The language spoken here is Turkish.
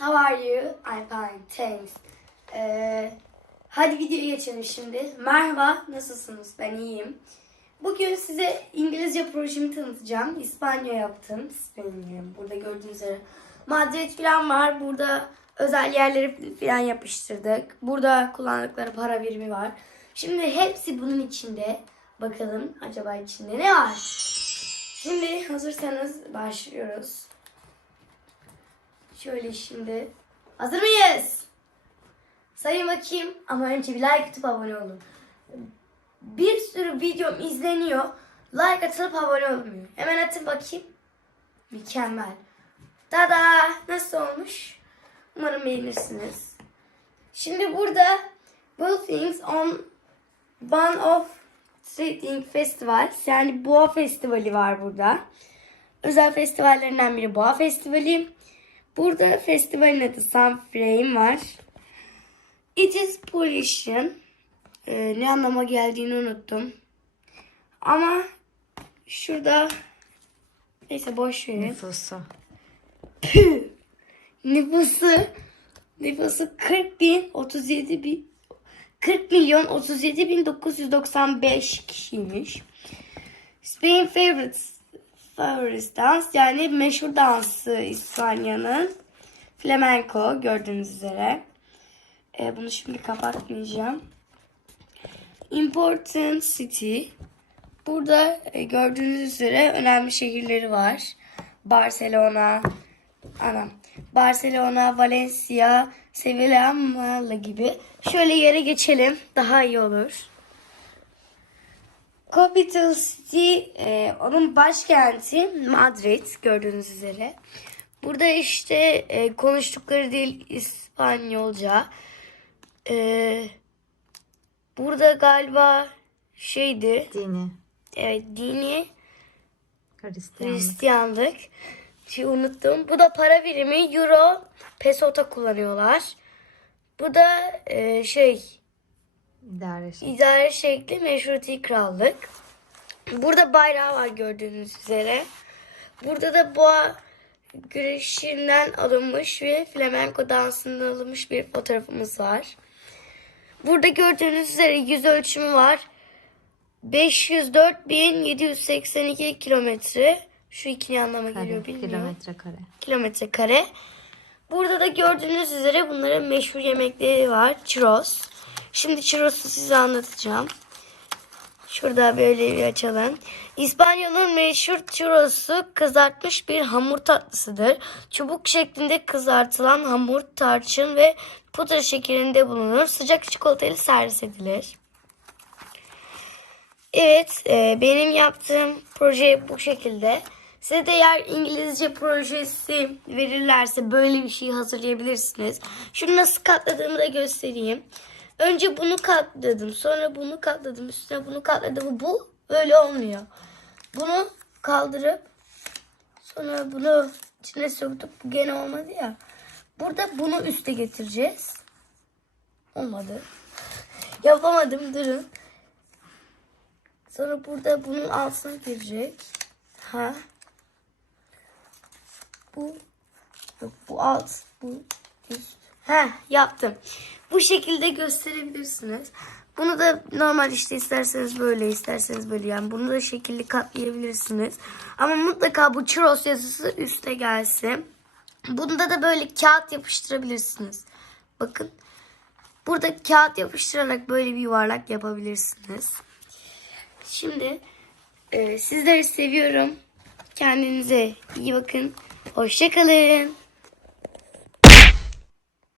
How are you? I'm fine, thanks. Ee, hadi videoya geçelim şimdi. Merhaba, nasılsınız? Ben iyiyim. Bugün size İngilizce projemi tanıtacağım. İspanya yaptım. İspanya'yım. Burada gördüğünüz üzere. Madrid falan var. Burada özel yerleri falan yapıştırdık. Burada kullandıkları para birimi var. Şimdi hepsi bunun içinde. Bakalım acaba içinde ne var? Şimdi hazırsanız başlıyoruz. Şöyle şimdi. Hazır mıyız? Sayın bakayım ama önce bir like atıp abone olun. Bir sürü videom izleniyor. Like atılıp abone olmuyor. Hemen atın bakayım. Mükemmel. Tada! Nasıl olmuş? Umarım beğenirsiniz. Şimdi burada Bu Things on One of Streeting Festival. Yani Boğa Festivali var burada. Özel festivallerinden biri Boğa Festivali. Burada festivalin adı Sunframe var. It is pollution. Ee, ne anlama geldiğini unuttum. Ama şurada neyse boş verin. Nüfusu. Nüfusu nüfusu 40 bin 37 bin 40 milyon 37 bin 995 kişiymiş. Spain favorite favorite dance yani meşhur dansı İspanya'nın flamenco gördüğünüz üzere. Ee, bunu şimdi kapatmayacağım. Important city. Burada e, gördüğünüz üzere önemli şehirleri var. Barcelona, Anam. Barcelona, Valencia, Sevilla, Malaga gibi. Şöyle yere geçelim. Daha iyi olur. Capital City, e, onun başkenti Madrid gördüğünüz üzere. Burada işte e, konuştukları dil İspanyolca. E, burada galiba şeydi, Dini. evet dini Hristiyanlık. Hristiyanlık. Şey unuttum. Bu da para birimi Euro, Pesota kullanıyorlar. Bu da e, şey İdare şey. idare şekli meşruti krallık. Burada bayrağı var gördüğünüz üzere. Burada da boğa güreşinden alınmış ve flamenco dansından alınmış bir fotoğrafımız var. Burada gördüğünüz üzere yüz ölçümü var. 504.782 kilometre. Şu iki ne anlama geliyor Kare, bilmiyorum kilometre kare. kilometre kare. Burada da gördüğünüz üzere bunların meşhur yemekleri var. Churros. Şimdi churros'u size anlatacağım. Şurada böyle bir açalım. İspanyol'un meşhur churros'u kızartmış bir hamur tatlısıdır. Çubuk şeklinde kızartılan hamur tarçın ve pudra şekerinde bulunur. Sıcak çikolatayla servis edilir. Evet, e, benim yaptığım proje bu şekilde. Size de eğer İngilizce projesi verirlerse böyle bir şey hazırlayabilirsiniz. Şunu nasıl katladığımı da göstereyim. Önce bunu katladım, sonra bunu katladım, üstüne bunu katladım. Bu böyle olmuyor. Bunu kaldırıp sonra bunu içine söktük. Bu gene olmadı ya. Burada bunu üste getireceğiz. Olmadı. Yapamadım durun. Sonra burada bunun altına girecek. Ha. Bu yok bu alt bu üst. Ha yaptım. Bu şekilde gösterebilirsiniz. Bunu da normal işte isterseniz böyle isterseniz böyle yani bunu da şekilli katlayabilirsiniz. Ama mutlaka bu churros yazısı üste gelsin. Bunda da böyle kağıt yapıştırabilirsiniz. Bakın. Burada kağıt yapıştırarak böyle bir yuvarlak yapabilirsiniz. Şimdi e, sizleri seviyorum. Kendinize iyi bakın. Hoşçakalın.